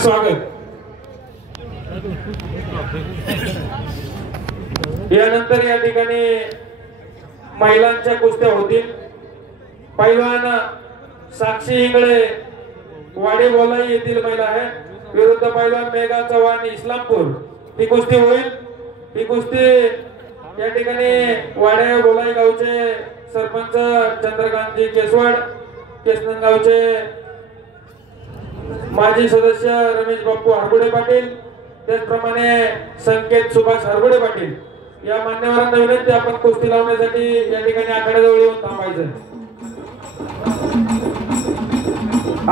स्वागत। यानंतर या ठिकाणी महिलांच्या कुस्त्या होतील। पैलवान साक्षी इंगळे वाडी बोलाई येथील महिला आहे विरुद्ध पैलवान मेघा चव्हाण इस्लामपूर ही कुस्ती होईल। ही कुस्ती या ठिकाणी वाड्या बोलाई गावचे सरपंच चंद्रकांतजी केसवाड, केसनगावचे माजी सदस्य रमेश बापू हरगुडे पाटील, त्याचप्रमाणे संकेत सुभाष हरगुडे पाटील या मान्यवरांना विनंती आपण कुस्ती लावण्यासाठी या ठिकाणी आखाड्याजवळ येऊन थांबायचं।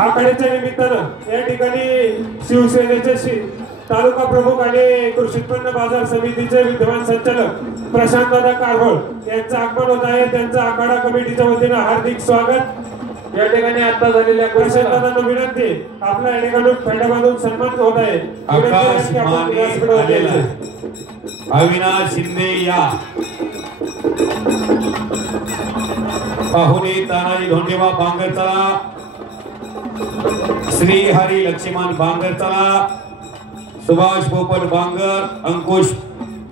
आखाड्याच्या निमित्तानं या ठिकाणी शिवसेनेचे तालुका प्रमुख आणि कृषी उत्पन्न बाजार समितीचे विद्यमान संचालक प्रशांतदादा कारवळ यांचं आगमन होत आहे। त्यांचं आखाडा कमिटीच्या वतीनं हार्दिक स्वागत। या ठिकाणी आता झालेल्या प्रशांतदादांना विनंती आपल्या या ठिकाणी फेटा बांधून सन्मान होत आहे। आकाश माने अविनाश शिंदे या पाहुणे तानाजी धोंडेबा बांगर चला, श्री हरी लक्ष्मण बांगर चला, सुभाष पोपट बांगर, अंकुश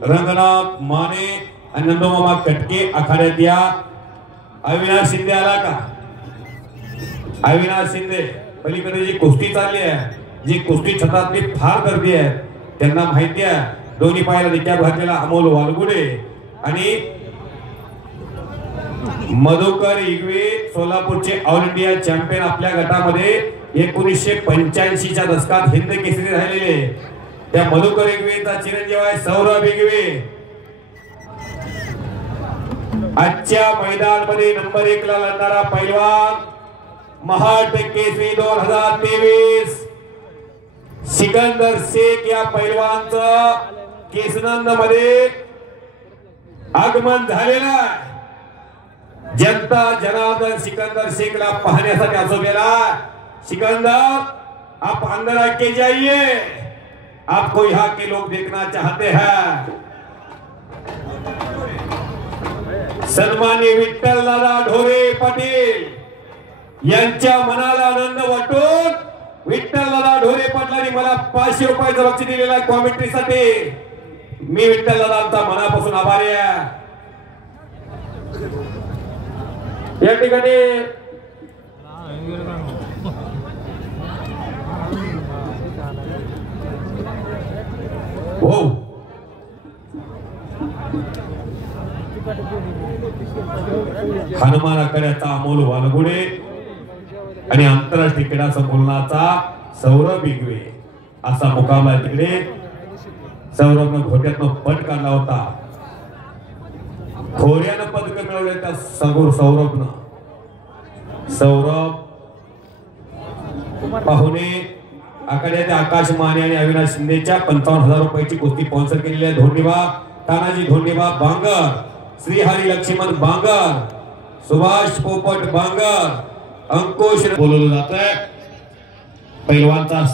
रंगनाथ माने आणि नंदोमामा कटके आखाड्यात या। अविनाश शिंदे आला का? अविनाश शिंदे पलीकडे जी कुस्ती चालली आहे, जी कुस्ती छतातली फार गर्दी आहे, त्यांना माहिती आहे दोन्ही पायाला निकाब घातलेला अमोल वालगुडे आणि मधुकर इगवे सोलापूरचे ऑल इंडिया चॅम्पियन आपल्या गटामध्ये 1985 च्या दशकात हिंद केसरी राहिलेले त्या मधुकर इगवेचा चिरंजीव आहे सौरभ इगवे। आजच्या मैदानामध्ये नंबर 1 ला लढणारा पैलवान महाराष्ट्र केसरी 2023 सिकंदर शेख या पैलवानचं केसनंद मध्ये आगमन झालेलं आहे। जनता जनार्दन सिकंदर शेख ला पाहण्यासाठी असो गेला। सिकंदर आप अंदर आके जाइए, आपको यहाँ के लोग देखना चाहते हैं। सन्माननीय विठ्ठल दादा ढोरे पाटील यांच्या मनाला आनंद वाटून विठ्ठल दादा ढोरे पाटलांनी मला 500 रुपयाचं बक्षीस दिलेलं आहे कॉमेंट्रीसाठी। मी विठ्ठल दादांचा मनापासून आभारी आहे। या ठिकाणी हो हनुमान आखाड्याचा अमोल वालगुडे आणि आंतरराष्ट्रीय क्रीडा संकुलाचा सौरभ इगवे असा मुकाबला तिकडे। सौरभनं घोट्यातनं पट काढला होता, खोऱ्यानं पदक मिळवले त्या सौरभनं। सौरभ पाहुणे आखाड्याचे आकाश माने आणि अविनाश शिंदेच्या 55,000 रुपयाची कुस्ती स्पॉन्सर केलेली आहे। धोंडेबा तानाजी धोंडेबा बांगर, श्री हरी लक्ष्मण बांगर, सुभाष पोपट बांगर, अंकुश बोलवलं जात आहे। पैलवानचा